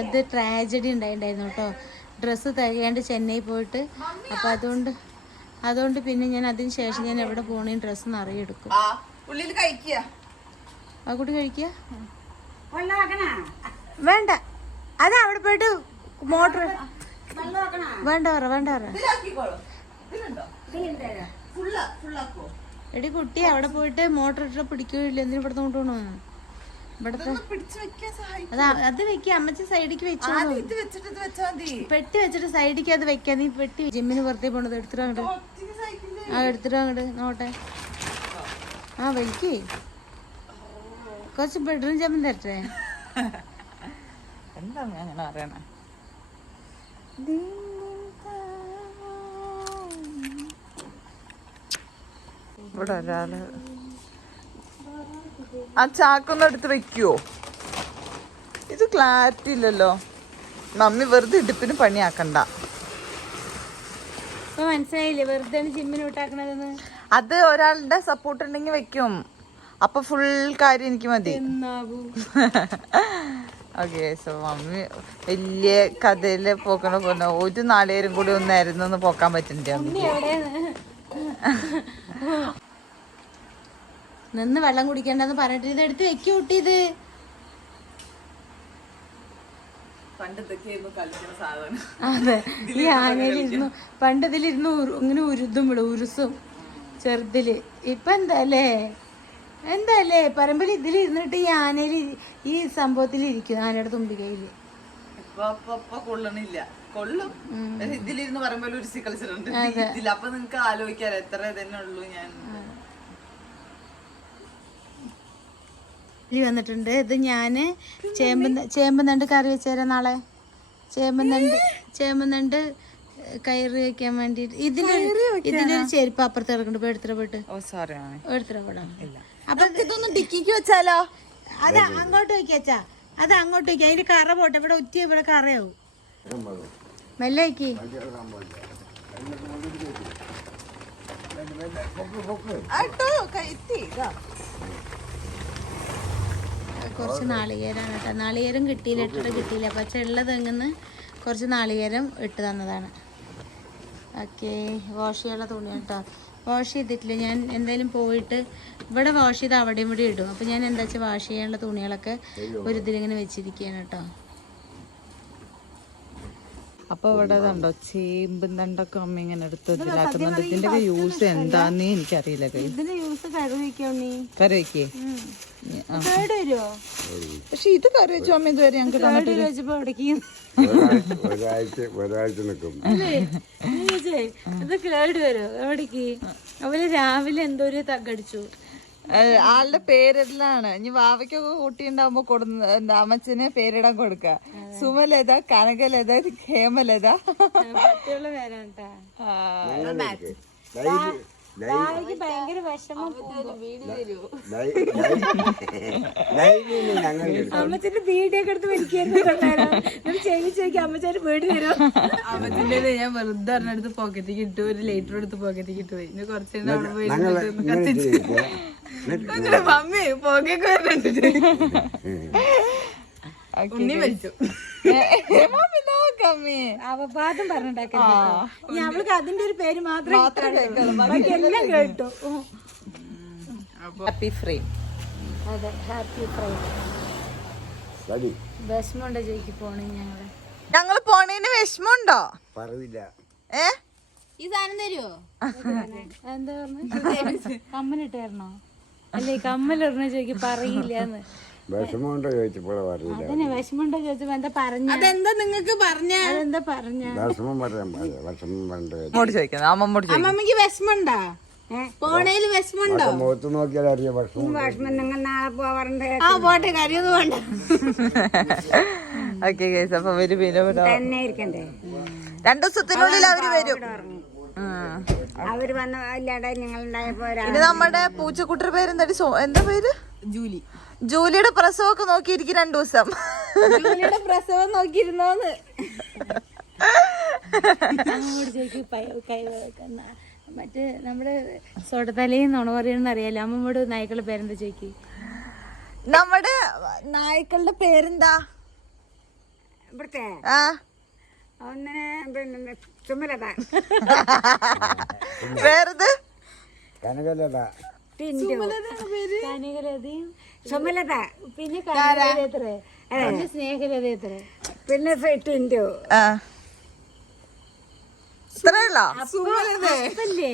ഇത് ട്രാജഡി ഉണ്ടായിട്ടുണ്ടായിരുന്നു കേട്ടോ. ഡ്രസ്സ് തികയാണ്ട് ചെന്നൈ പോയിട്ട്. അപ്പം അതുകൊണ്ട് അതുകൊണ്ട് പിന്നെ ഞാൻ അതിന് ശേഷം ഞാൻ എവിടെ പോണേ ഡ്രസ്സ് നിറയെ എടുക്കും. ആ ഉള്ളിൽ കഴിക്കുക. ആ കുട്ടി കഴിക്കുക വേണ്ട. അത് അവിടെ പോയിട്ട് മോട്ടർ വേണ്ട പറ വേണ്ട പറ. എടി കുട്ടി അവിടെ പോയിട്ട് മോട്ടർ ഇട്ട് പിടിക്കുകയില്ല എന്തിനു ഇവിടെ കൊണ്ടുപോകണോ ഇവിടുത്തെ അത് അത് അമ്മച്ചി സൈഡിക്ക് വെച്ചു പെട്ടി വെച്ചിട്ട് സൈഡിക്ക് അത് വെക്കാം നീ പെട്ടി ജിമ്മിന് പുറത്തേ പോണത് എടുത്തിട്ട് അങ്ങോട്ട് ആ എടുത്തിട്ട് അങ്ങോട്ട് നോട്ടെ. ആ വലിക്കേ കുറച്ച് ബെഡ്റൂം ജമ്മൻ തരട്ടെ. *laughs* എന്താ ഞാൻ അങ്ങനെ അറിയണേ ഇവിടെ ഒരാൾ ആ ചാക്കൊന്നും എടുത്ത് വെക്കുവോ? ഇത് ക്ലാരിറ്റി ഇല്ലല്ലോ. മമ്മി വെറുതെ ഇടുപ്പിന് പണിയാക്കണ്ട. മനസ്സിലായില്ലേ വെറുതെ ജിമ്മിന് വിട്ടാക്കണതെന്ന്? അത് ഒരാളുടെ സപ്പോർട്ട് ഉണ്ടെങ്കിൽ വെക്കും. അപ്പൊ ഫുൾ കാര്യം എനിക്ക് മതി. ഓക്കെ സോ *laughs* മമ്മി വലിയ കഥയിൽ പോക്കണ പോലെ ഒരു നാളേരും കൂടി ഒന്നായിരുന്നു പോക്കാൻ പറ്റുന്നുണ്ട് *laughs* നിന്ന് വെള്ളം കുടിക്കണ്ടെന്ന് പറഞ്ഞിട്ട് ഇത് എടുത്ത് വെക്കി കുട്ടി ഇത്. കളിക്കുന്ന സാധനം. അതെ. ഈ ആനയിലിരുന്നു പണ്ട് ഇതിലിരുന്ന് ഇങ്ങനെ ഉരുതും ഇവിടെ ഉരുസും ചെറുതിൽ. ഇപ്പൊ എന്താല്ലേ എന്താല്ലേ പറമ്പിൽ ഇതിലിരുന്നിട്ട് ഈ ആനയിൽ ഈ സംഭവത്തിൽ ഇരിക്കും ആനയുടെ ഇപ്പൊ കൊള്ളണില്ല. കൊള്ളും. ഇതിലിരുന്ന് പറയുമ്പോൾ ഒരു കളിച്ചിട്ടുണ്ട്. അപ്പൊ നിങ്ങക്ക് ആലോചിക്കാലോ എത്ര തന്നെ ഉള്ളൂ ഞാൻ. ഈ വന്നിട്ടുണ്ട്. ഇത് ഞാൻ ചേമ്പ് ചേമ്പുന്നണ്ട് കറി വെച്ചേരാ നാളെ. ചേമ്പുന്നണ്ട് ചേമ്പുന്നണ്ട് കയറി വെക്കാൻ വേണ്ടിട്ട് ഇതിന് ഇതിന്റെ ഒരു ചെരുപ്പ് അപ്പുറത്ത് കിടക്കുന്നുണ്ട്. ഇപ്പൊ എടുത്തിട്ട് പോയിട്ട്. ഓ സോറി മാമി എടുത്തിട്ട് പോടാം. അപ്പൊ ഇതൊന്നും ഡിക്കിക്ക് വെച്ചാലോ? അത് അങ്ങോട്ട് വെക്കാച്ചാ അത് അങ്ങോട്ട് വെക്കാം. അതിന്റെ കറ പോട്ടെ. ഇവിടെ ഒത്തി ഇവിടെ കറയാവും. മെല്ലെ വെക്കി. ഇതാ. കുറച്ച് നാളികേരമാണ് കേട്ടോ. നാളികേരം കിട്ടിയില്ല ഇട്ടിട്ട് കിട്ടിയില്ല. പക്ഷെ ഉള്ള എങ്ങനെ കുറച്ച് നാളികേരം ഇട്ട് തന്നതാണ്. ഓക്കെ വാഷ് ചെയ്യാനുള്ള തുണി കേട്ടോ. വാഷ് ചെയ്തിട്ടില്ല. ഞാൻ എന്തായാലും പോയിട്ട് ഇവിടെ വാഷ് ചെയ്ത് അവിടെയും ഇവിടെ ഇടും. അപ്പം ഞാൻ എന്താ വെച്ചാൽ വാഷ് ചെയ്യാനുള്ള തുണികളൊക്കെ ഒരു ഇതിലിങ്ങനെ വെച്ചിരിക്കുകയാണ് കേട്ടോ. അപ്പൊ ഇവിടെ ഇതുണ്ടോ? ചേമ്പും തണ്ടൊക്കെ അമ്മ ഇങ്ങനെ എടുത്ത് ഇതിലാക്കുന്നുണ്ട് ഇതിന്റെ ഒക്കെ യൂസ് എന്താന്ന് എനിക്കറിയില്ല കറി വെക്കാം. പക്ഷെ ഇത് കറി വെച്ചു അമ്മ ഇതുവരെ ഞങ്ങൾക്ക് ഒരാഴ്ച നിൽക്കും ഇത് കേട് വരോ എവിടേക്ക്? അവർ രാവിലെ എന്തോ ഒരു തകടിച്ചു ആളുടെ പേരെല്ലാം ഇനി വാവയ്ക്കൊക്കെ കുട്ടിയുണ്ടാവുമ്പോ കൊടുന്ന എന്താ അമ്മച്ചന് പേരിടാൻ കൊടുക്ക. സുമലത കനകലത ഹേമലത. ഭയങ്കര വിഷമം. അമ്മച്ചന്റെ വീഡിയോ ഒക്കെ എടുത്ത് വലിക്കുന്നു ചെവി ചോദിക്കും അമ്മച്ചാന്റെ വീട് വരും അമ്മച്ചിന്റെ ഞാൻ വെറുതെ അടുത്ത് പോക്കറ്റിക്ക് ഇട്ടു ഒരു ലേറ്റർ എടുത്ത് പോക്കറ്റിക്ക് ഇട്ടു പോയി. ഇനി അവിടെ പോയി മമ്മി പോക്കൊക്കെ ഉണ്ണി മരിച്ചു. അവപാദം പറഞ്ഞിട്ടുണ്ടാക്കി അവൾക്ക് അതിന്റെ ഒരു പേര് മാത്രമേ എല്ലാം കേട്ടു. Happy frame. അതെ ഹാപ്പി ഫ്രെയിം. സരി വിഷമമുണ്ട് ജയിക്ക് പോണേ ഞങ്ങൾ? ഞങ്ങൾ പോണേന് വിഷമുണ്ടോ പറയില്ല ഏ? ഈ സാധനം തരുമോ എന്താ പറഞ്ഞു? കമ്മലിട്ടായിരുന്നോ അല്ലേ കമ്മലിടണ ചോദിക്ക് പറയില്ലാന്ന്. വിഷമമുണ്ടോ ചോദിച്ചപ്പോൾ പറയില്ല അതന്നെ വിഷമുണ്ടോ ചോദിച്ചപ്പോ എന്താ പറഞ്ഞ? അതെന്താ നിങ്ങക്ക് പറഞ്ഞ? അതെന്താ പറഞ്ഞ? വിഷമം പറയാൻ പാടില്ല. വിഷമം വേണ്ട അമ്മോട് ചോദിക്കുന്നത് അമ്മമ്മോട് ചോദിക്കുന്നത് അമ്മമ്മക്ക് വിഷമുണ്ടാ പോണേൽ വിഷമുണ്ടോ മുഖത്ത് നോക്കിയാൽ അറിയാം ആ പോട്ടെ കറിയൊന്നും വേണ്ട. *laughs* ഓക്കെ ഗൈസ് അപ്പൊ വരും പിന്നെ തന്നെ ഇരിക്കണ്ടേ? രണ്ടു ദിവസത്തിനുള്ളിൽ അവർ വരും. അവർ വന്ന ഇല്ലാതെ ഞങ്ങൾ ഉണ്ടായപ്പോ ഇനി നമ്മുടെ പൂച്ചക്കുട്ടിയുടെ പേര് സോ എന്താ പേര്? ജൂലി. ജൂലിയുടെ പ്രസവമൊക്കെ നോക്കിയിരിക്കും രണ്ടു ദിവസം. ജൂലിയുടെ പ്രസവം നോക്കിയിരുന്നോന്ന്. മറ്റേ നമ്മുടെ സോട്ടത്തലയും നുണ പറയണെന്ന് അറിയാലോ. അമ്മമ്മോട് നായ്ക്കളുടെ പേരെന്താ ചോദിക്കും? നമ്മുടെ നായ്ക്കളുടെ പേരെന്താ? ഇവിടുത്തെ? ആ. ഒന്നിനെ പിന്നെ ചുമലത വേറത് കനകലത. കനികലതയും സുമലത പിന്നെ കനികലത പിന്നെ സ്നേഹലത എത്ര പിന്നെ സ- ടിൻഡു ആ. ഇത്രയുള്ള? അപ്പല്ലേ?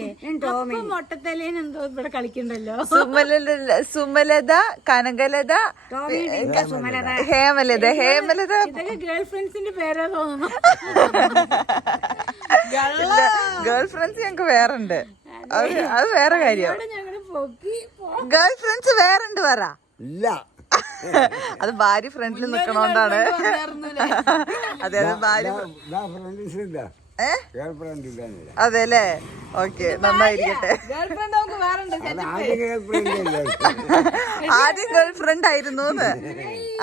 അപ്പൊ മൊട്ടത്തലേന് എന്തോ ഇവിടെ കളിക്കണ്ടല്ലോ? സുമലത കനകലത ഹേമലത. ഹേമലത ഇതൊക്കെ ഗേൾ ഫ്രണ്ട്സിന്റെ പേരാ തോന്നുന്നു. ഗേൾ ഫ്രണ്ട്സ് ഞങ്ങക്ക് വേറെ ഉണ്ട് അത് വേറെ കാര്യം. ഇവിടെ ഞങ്ങൾ പൊക്കി ഗേൾ ഫ്രണ്ട്സ് വേറെ ഉണ്ട് പറ. ഇല്ല അത് ഭാര്യ ഫ്രണ്ടിൽ നിക്കണോണ്ടാണ്. അതെ അത് ഭാര്യ ഫ്രണ്ട്സ് അതെ അല്ലേ ഓക്കെ നന്നായിരിക്കട്ടെ. ആദ്യം ഗേൾ ഫ്രണ്ട് ആയിരുന്നു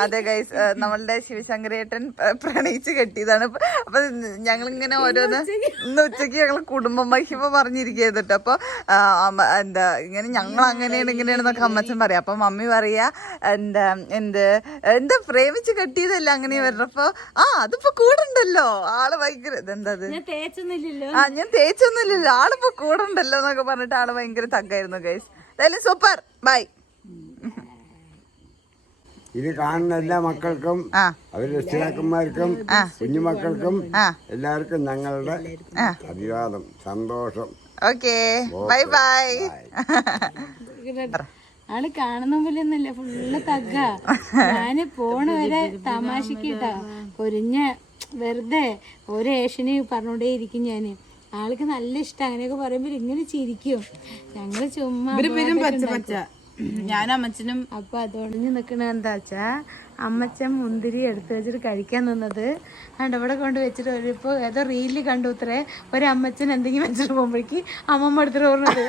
അതെ ഗൈസ് നമ്മളുടെ ശിവശങ്കരേട്ടൻ പ്രണയിച്ച് കെട്ടിയതാണ്. അപ്പൊ ഞങ്ങൾ ഇങ്ങനെ ഓരോന്ന് ഇന്ന് ഉച്ചയ്ക്ക് ഞങ്ങൾ കുടുംബ മഹിമ പറഞ്ഞിരിക്കുന്നത് കേട്ടോ അപ്പൊ എന്താ ഇങ്ങനെ ഞങ്ങൾ അങ്ങനെയാണ് ഇങ്ങനെയാണെന്നൊക്കെ അമ്മച്ചൻ പറയാം. അപ്പൊ മമ്മി പറയാ എന്താ എന്ത് എന്താ പ്രേമിച്ച് കെട്ടിയതല്ല അങ്ങനെ വരുന്നപ്പോ ആ അതിപ്പോ കൂടുണ്ടല്ലോ. ആൾ ഭയങ്കര ഇതെന്താ ആ ഞാൻ തേച്ചൊന്നുമില്ലല്ലോ. ആളിപ്പോ കൂടെ ഉണ്ടല്ലോ എന്നൊക്കെ പറഞ്ഞിട്ട് ആൾ ഭയങ്കര തഗ്ഗായിരുന്നു ഗൈസ് എന്തായാലും സൂപ്പർ ബൈ ഇത് കാണുന്ന എല്ലാ മക്കൾക്കും അവരുടെ രക്ഷിതാക്കന്മാർക്കും കുഞ്ഞുമക്കൾക്കും. എല്ലാവർക്കും ഞങ്ങളുടെ അഭിവാദം സന്തോഷം. ഓക്കെ ബൈ ബൈ ആൾ കാണുന്ന പോലെ ഒന്നല്ല ഫുള്ള് തഗ്ഗ. ഞാൻ പോണ വരെ തമാശക്ക് കേട്ടാ. പൊരിഞ്ഞ വെറുതെ ഒരു ഏഷന് പറഞ്ഞോണ്ടേ ഇരിക്കും ഞാൻ. ആൾക്ക് നല്ല ഇഷ്ടം അങ്ങനെയൊക്കെ പറയുമ്പോ ഇങ്ങനെ ചിരിക്കും. ഞങ്ങൾ ചുമ്മാ ഞാനും അമ്മച്ചനും. അപ്പൊ അതോടിഞ്ഞ് നിക്കണ എന്താ വെച്ചാ അമ്മച്ചൻ മുന്തിരി എടുത്തു വെച്ചിട്ട് കഴിക്കാൻ നിന്നത്. അതുകൊണ്ട് ഇവിടെ കൊണ്ട് വെച്ചിട്ട് ഒരു ഇപ്പൊ ഏതോ റീലിൽ കണ്ടു ഇത്രേ. ഒരു അമ്മച്ചൻ എന്തെങ്കിലും വെച്ചിട്ട് പോകുമ്പോഴേക്ക് അമ്മമ്മ എടുത്തിട്ട് ഓർമ്മത്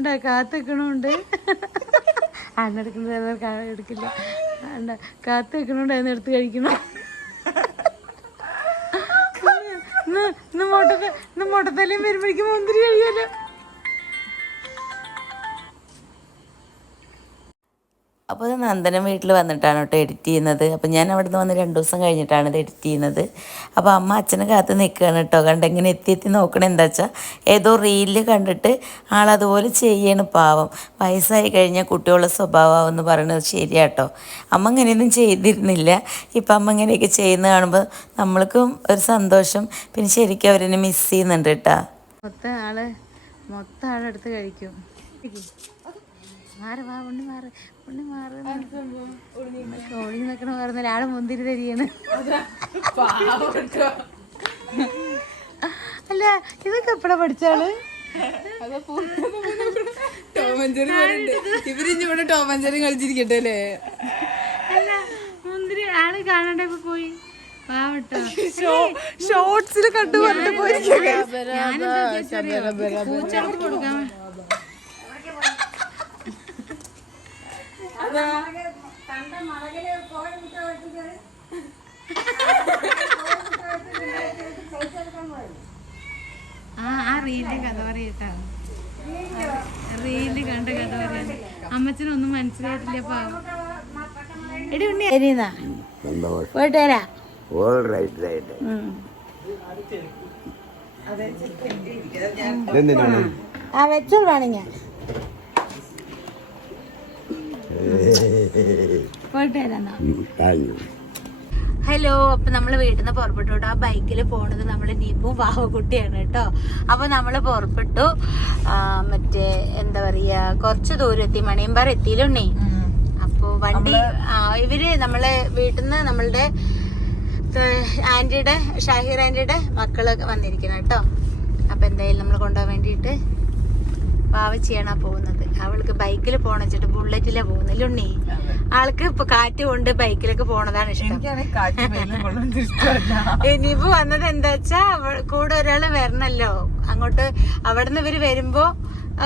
ഉണ്ടാ കാത്ത് നിൽക്കണുണ്ട് അന്നെടുക്കുന്നത് എടുക്കില്ല. അണ്ട വെക്കണുണ്ട് അതിന് എടുത്ത് കഴിക്കണം ഇന്ന് ഇന്ന് ഇന്ന് മോട്ടത്തലയും വരുമ്പോഴേക്കും മുന്തിരി കഴിയാലോ? അപ്പോൾ അത് നന്ദനം വീട്ടിൽ വന്നിട്ടാണ് കേട്ടോ എഡിറ്റ് ചെയ്യുന്നത്. അപ്പോൾ ഞാൻ അവിടുന്ന് വന്ന് രണ്ട് ദിവസം കഴിഞ്ഞിട്ടാണ് ഇത് എഡിറ്റ് ചെയ്യുന്നത്. അപ്പോൾ അമ്മ അച്ഛനെ കാത്ത് നിൽക്കുകയാണ് കേട്ടോ. കണ്ട് എങ്ങനെ എത്തി എത്തി നോക്കണേ എന്താ വെച്ചാൽ ഏതോ റീലിൽ കണ്ടിട്ട് ആളതുപോലെ ചെയ്യണം പാവം. വയസ്സായി കഴിഞ്ഞാൽ കുട്ടികളുടെ സ്വഭാവം എന്ന് പറയുന്നത് ശരിയാട്ടോ അമ്മ ഇങ്ങനെയൊന്നും ചെയ്തിരുന്നില്ല. ഇപ്പം അമ്മ ഇങ്ങനെയൊക്കെ ചെയ്യുന്ന കാണുമ്പോൾ നമ്മൾക്കും ഒരു സന്തോഷം. പിന്നെ ശരിക്കും അവരെന്നെ മിസ് ചെയ്യുന്നുണ്ട് കേട്ടോ. മൊത്തം ആൾ മൊത്തം ആളെടുത്ത് കഴിക്കും. ഉണ്ണി മാറുന്നു. ഒളിഞ്ഞു നിൽക്കണ പറഞ്ഞാൽ ആൾ മുന്തിരി തരികയാണ്. അല്ല ഇതൊക്കെ എപ്പോഴാ പഠിച്ചാൾ ടോമഞ്ചേരി ഇവരിഞ്ഞ് ഇവിടെ ടോമഞ്ചേരി കളിച്ചിരിക്കട്ടെ അല്ലേ? അല്ല മുന്തിരി ആൾ കാണണ്ട ഇപ്പൊ പോയി ഷോർട്സിൽ കണ്ടു പറഞ്ഞിട്ട് പോയിരിക്കും പൂച്ചകൾക്ക് കൊടുക്കാൻ ആ ആ റീൽ കഥ പറയട്ടോ. റീൽ കണ്ട കഥ പറയാൻ അമ്മച്ചനൊന്നും മനസ്സിലായിട്ടില്ല പാവം. എടി ഉണ്ണി. പോയിട്ട് വരാം. ഓൾ റൈറ്റ് റൈറ്റ് ആ വെച്ചോളൂ വേണമെങ്കിൽ പോയിട്ട് വരാം എന്നാ. താങ്ക് യു ഹലോ അപ്പൊ നമ്മൾ വീട്ടിൽ നിന്ന് പുറപ്പെട്ടു കേട്ടോ ആ ബൈക്കിൽ പോണത് നമ്മുടെ നീപ്പും വാവക്കുട്ടിയാണ് കേട്ടോ. അപ്പൊ നമ്മൾ പുറപ്പെട്ടു മറ്റേ എന്താ പറയാ കുറച്ച് ദൂരം എത്തി മണിയമ്പാറ എത്തിയിലുണ്ണേ. അപ്പൊ വണ്ടി ഇവർ നമ്മളെ വീട്ടിൽ നിന്ന് നമ്മളുടെ ആന്റിയുടെ ഷാഹിർ ആന്റിയുടെ മക്കളൊക്കെ വന്നിരിക്കണം കേട്ടോ. അപ്പൊ എന്തായാലും നമ്മൾ കൊണ്ടുപോകാൻ വേണ്ടിയിട്ട് വാവച്ചിയാണ് പോകുന്നത്. അവൾക്ക് ബൈക്കിൽ പോകണം വെച്ചിട്ട് ബുള്ളറ്റിലാ പോകുന്നത്. ലുണ്ണി ആൾക്ക് ഇപ്പൊ കാറ്റ് കൊണ്ട് ബൈക്കിലൊക്കെ പോണതാണ് ഇഷ്ടം. ഇനിയിപ്പോ വന്നത് എന്താ വെച്ചാ കൂടെ ഒരാൾ വരണല്ലോ. അങ്ങോട്ട് അവിടുന്ന് ഇവർ വരുമ്പോ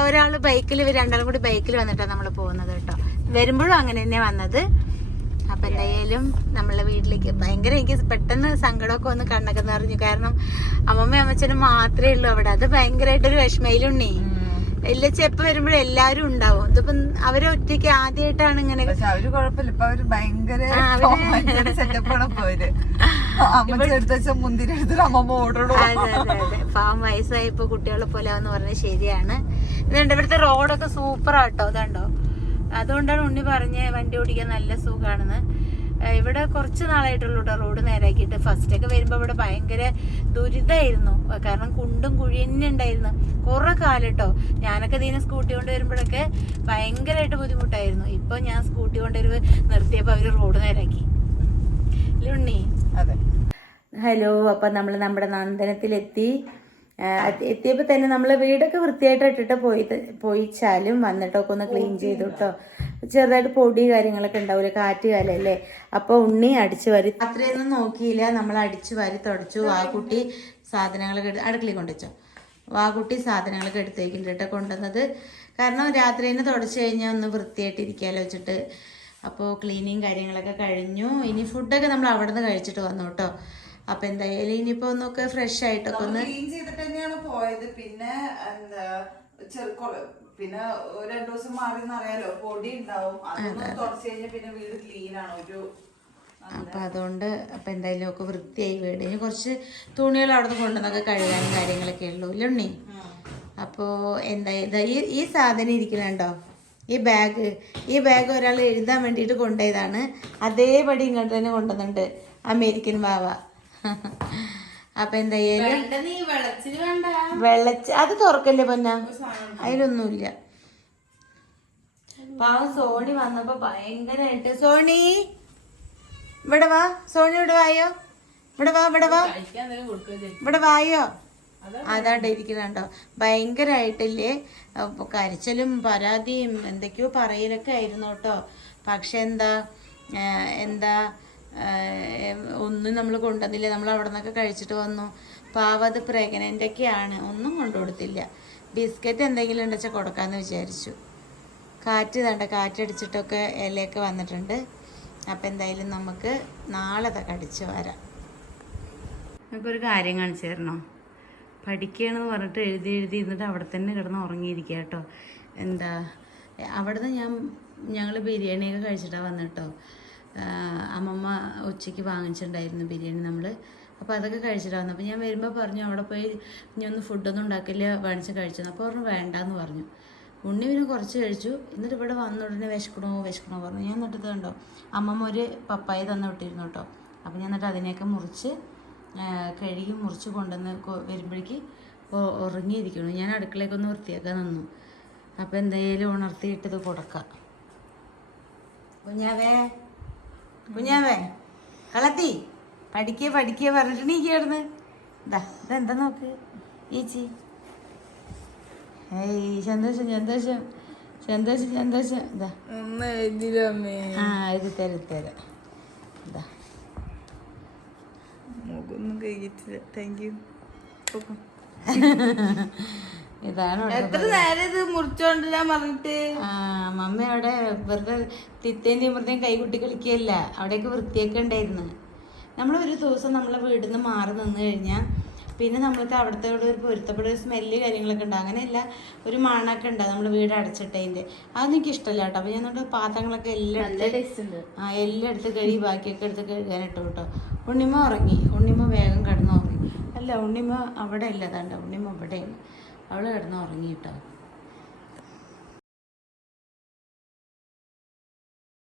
ഒരാൾ ബൈക്കിൽ ഇവർ രണ്ടാളും കൂടി ബൈക്കിൽ വന്നിട്ടാണ് നമ്മൾ പോകുന്നത് കേട്ടോ. വരുമ്പോഴും അങ്ങനെ തന്നെ വന്നത്. അപ്പൊ എന്തായാലും നമ്മളെ വീട്ടിലേക്ക് ഭയങ്കര എനിക്ക് പെട്ടെന്ന് സങ്കടമൊക്കെ വന്ന് കണ്ണൊക്കെ നിറഞ്ഞു. കാരണം അമ്മമ്മയും അമ്മച്ചനും മാത്രമേ ഉള്ളൂ അവിടെ. അത് ഭയങ്കരമായിട്ടൊരു വിഷമയിലുണ്ണേ ഇല്ല ചെപ്പ് വരുമ്പോഴും എല്ലാരും ഉണ്ടാവും. ഇതിപ്പം അവരെ ഒറ്റയ്ക്ക് ആദ്യമായിട്ടാണ് ഇങ്ങനെ പക്ഷെ അവർ കുഴപ്പമില്ല. ഇപ്പൊ അവർ ഭയങ്കര സെറ്റപ്പാണ് ഇപ്പൊ അവർ. അമ്മ എടുത്ത് വെച്ച മുന്തിരി എടുത്തിട്ട് അമ്മമ്മ അതെ പാവം വയസ്സായപ്പോ കുട്ടികളെ പോലെ എന്ന് പറഞ്ഞത് ശരിയാണ്. ഇതുണ്ട് ഇവിടുത്തെ റോഡൊക്കെ സൂപ്പർ ആട്ടോ ഇതുണ്ടോ? അതുകൊണ്ടാണ് ഉണ്ണി പറഞ്ഞ് വണ്ടി ഓടിക്കാൻ നല്ല സുഖാണെന്ന്. ഏഹ് ഇവിടെ കുറച്ച് നാളായിട്ടുള്ളൂ കേട്ടോ റോഡ് നേരാക്കിയിട്ട് ഫസ്റ്റ് ഒക്കെ വരുമ്പോൾ ഇവിടെ ഭയങ്കര ദുരിതമായിരുന്നു കാരണം കുണ്ടും കുഴി തന്നെ ഉണ്ടായിരുന്നു. കുറെ കാലം കേട്ടോ ഞാനൊക്കെ ഇതിനെ സ്കൂട്ടി കൊണ്ട് വരുമ്പോഴൊക്കെ ഭയങ്കരമായിട്ട് ബുദ്ധിമുട്ടായിരുന്നു. ഇപ്പൊ ഞാൻ സ്കൂട്ടി കൊണ്ടുവരുമ്പോ നിർത്തിയപ്പോൾ അവർ റോഡ് നേരാക്കി ലുണ്ണി. അതെ. ഹലോ അപ്പം നമ്മൾ നമ്മുടെ നന്ദനത്തിലെത്തി. എത്തിയപ്പോൾ തന്നെ നമ്മൾ വീടൊക്കെ വൃത്തിയായിട്ട് ഇട്ടിട്ട് പോയി പോയിച്ചാലും വന്നിട്ടൊക്കെ ഒന്ന് ക്ലീൻ ചെയ്തു കേട്ടോ ചെറുതായിട്ട് പൊടി കാര്യങ്ങളൊക്കെ ഉണ്ടാവില്ല കാറ്റ് കാലല്ലേ അപ്പോൾ ഉണ്ണി അടിച്ചു വാരി അത്രയൊന്നും നോക്കിയില്ല. നമ്മൾ അടിച്ചു വാരി തുടച്ചു. ആ കുട്ടി സാധനങ്ങളൊക്കെ അടുക്കളയിൽ കൊണ്ടുവച്ചോ. വാകുട്ടി സാധനങ്ങളൊക്കെ എടുത്തേക്കില്ല കേട്ടോ കൊണ്ടുവന്നത്. കാരണം രാത്രി തന്നെ തുടച്ചു കഴിഞ്ഞാൽ ഒന്ന് വൃത്തിയായിട്ട് ഇരിക്കാമല്ലോ വെച്ചിട്ട്. അപ്പോൾ ക്ലീനിങ് കാര്യങ്ങളൊക്കെ കഴിഞ്ഞു. ഇനി ഫുഡൊക്കെ നമ്മൾ അവിടെ നിന്ന് കഴിച്ചിട്ട് വന്നു കേട്ടോ. അപ്പോൾ എന്തായാലും ഇനിയിപ്പോൾ ഒന്നൊക്കെ ഫ്രഷ് ആയിട്ടൊക്കെ ഒന്ന് ക്ലീൻ ചെയ്തിട്ട് തന്നെയാണ് പോയത്. പിന്നെ എന്താ പിന്നെ ഒരു രണ്ടു ദിവസം മാറി അറിയാലോ പൊടി ഉണ്ടാവും. അതൊന്നും തുടച്ചു കഴിഞ്ഞാൽ പിന്നെ വീട് ക്ലീൻ ആണ്. ഒരു അപ്പം അതുകൊണ്ട് അപ്പം എന്തായാലും ഒക്കെ വൃത്തിയായി വീട്. ഇനി കുറച്ച് തുണികൾ അവിടെ നിന്ന് കൊണ്ടുവന്നൊക്കെ കഴുകാനും കാര്യങ്ങളൊക്കെ ഉള്ളൂ. ഇല്ല ഉണ്ണി? അപ്പോൾ എന്താ ഈ ഈ സാധനം ഇരിക്കണുണ്ടോ? ഈ ബാഗ് ഈ ബാഗ് ഒരാൾ എഴുതാൻ വേണ്ടിയിട്ട് കൊണ്ടുപോയതാണ്. അതേപടി ഇങ്ങോട്ട് തന്നെ കൊണ്ടുവന്നിട്ടുണ്ട്. അമേരിക്കൻ വാവ. *laughs* അപ്പം എന്തായാലും വെള്ളച്ച അത് തുറക്കല്ലേ പൊന്ന? അതിലൊന്നുമില്ല. പാവം സോണി വന്നപ്പോ ഭയങ്കരായിട്ട് സോണി ഇവിടെ വാ സോണി ഇവിടെ വായോ? ഇവിടെ വാ ഇവിടെ വാ. ഇവിടെ വായോ? അതാണ്ട് ഇരിക്കുന്നുണ്ടോ? ഭയങ്കരായിട്ടില്ലേ? അപ്പൊ കരച്ചിലും പരാതിയും എന്തൊക്കെയോ പറയലൊക്കെ ആയിരുന്നു കേട്ടോ. പക്ഷെ എന്താ എന്താ ഒന്നും നമ്മൾ കൊണ്ടുവന്നില്ല. നമ്മൾ അവിടെ നിന്നൊക്കെ കഴിച്ചിട്ട് വന്നു. പാവത് പ്രഗ്നന്റ് ആണ് ഒന്നും കൊണ്ടുകൊടുത്തില്ല. ബിസ്ക്കറ്റ് എന്തെങ്കിലും ഉണ്ടെച്ചാൽ കൊടുക്കാമെന്ന് വിചാരിച്ചു. കാറ്റ് തണ്ട കാറ്റടിച്ചിട്ടൊക്കെ ഇലയൊക്കെ വന്നിട്ടുണ്ട്. അപ്പം എന്തായാലും നമുക്ക് നാളെ അതൊക്കെ അടിച്ച് വരാം. നമുക്കൊരു കാര്യം കാണിച്ചു തരണോ? പഠിക്കണമെന്ന് പറഞ്ഞിട്ട് എഴുതി എഴുതി ഇരുന്നിട്ട് അവിടെ തന്നെ കിടന്ന് ഉറങ്ങിയിരിക്കുക കേട്ടോ. എന്താ? അവിടുന്ന് ഞാൻ ഞങ്ങൾ ബിരിയാണിയൊക്കെ കഴിച്ചിട്ടാണ് വന്നിട്ടോ അമ്മമ്മ ഉച്ചയ്ക്ക് വാങ്ങിച്ചിട്ടുണ്ടായിരുന്നു ബിരിയാണി നമ്മൾ അപ്പോൾ അതൊക്കെ കഴിച്ചിട്ടാണ് അപ്പോൾ ഞാൻ വരുമ്പോൾ പറഞ്ഞു അവിടെ പോയി ഇനി ഒന്ന് ഫുഡൊന്നും ഉണ്ടാക്കില്ല വാങ്ങിച്ച് കഴിച്ചത് അപ്പോൾ പറഞ്ഞു വേണ്ടാന്ന് പറഞ്ഞു. ഉണ്ണി പിന്നെ കുറച്ച് കഴിച്ചു. എന്നിട്ട് ഇവിടെ വന്ന ഉടനെ വിശക്കണോ വിശക്കണോ പറഞ്ഞു. ഞാൻ എന്നിട്ട് കണ്ടോ അമ്മമ്മ ഒരു പപ്പായ തന്നു വിട്ടിരുന്നു കേട്ടോ. അപ്പോൾ ഞാൻ എന്നിട്ട് അതിനെയൊക്കെ മുറിച്ച് കഴുകി മുറിച്ച് കൊണ്ടുവന്ന് വരുമ്പോഴേക്ക് ഉറങ്ങിയിരിക്കണു ഞാൻ അടുക്കളയൊക്കെ വൃത്തിയാക്കാൻ നിന്നു. അപ്പോൾ എന്തായാലും ഉണർത്തിയിട്ടത് കൊടുക്കാം. കുഞ്ഞാവേ കുഞ്ഞാവേ കളത്തി പഠിക്കേ പഠിക്കേ പറഞ്ഞിട്ട് നീ കേടുന്ന് ഇതാ ഇതെന്താ നോക്ക്? ഈച്ചി. ഏയ് സന്തോഷം സന്തോഷം സന്തോഷം സന്തോഷം. ഇതാ ആ ഇത് തരാം തരാം. ഇതാ മുഖമൊന്നും കഴിക്കത്തില്ല താങ്ക് യു ഇതാണ് എത്ര നേരം ഇത് മുറിച്ചോണ്ടില്ല പറഞ്ഞിട്ട്? ആ മമ്മ അവിടെ വെറുതെ തിത്തേം ഇവിടുത്തെയും കൈകുട്ടി കളിക്കുകയല്ല. അവിടെയൊക്കെ വൃത്തിയൊക്കെ ഉണ്ടായിരുന്നു. നമ്മൾ ഒരു ദിവസം നമ്മളെ വീട്ടിൽ നിന്ന് മാറി നിന്ന് കഴിഞ്ഞാൽ പിന്നെ നമ്മൾക്ക് അവിടുത്തെ ഒരു പൊരുത്തപ്പെട്ട ഒരു സ്മെല്ല് കാര്യങ്ങളൊക്കെ ഉണ്ട്. അങ്ങനെയല്ല ഒരു മണമൊക്കെ ഉണ്ട്. നമ്മൾ വീട് അടച്ചിട്ടതിന്റെ അതൊന്നും എനിക്ക് ഇഷ്ടമല്ല കേട്ടോ. അപ്പോൾ ഞാൻ നമ്മുടെ പാത്രങ്ങളൊക്കെ എല്ലാം എടുത്ത് ആ എല്ലാം എടുത്ത് കഴുകി ബാക്കിയൊക്കെ എടുത്ത് കഴുകാനിട്ടു കേട്ടോ. ഉണ്ണിമ ഉറങ്ങി. ഉണ്ണിമ വേഗം കിടന്നു ഉറങ്ങി. അല്ല ഉണ്ണിമ അവിടെ ഇല്ലതാണ്ട ഉണ്ണിമ ഇവിടെയാണ്. അവൾ കിടന്ന് ഉറങ്ങി കേട്ടോ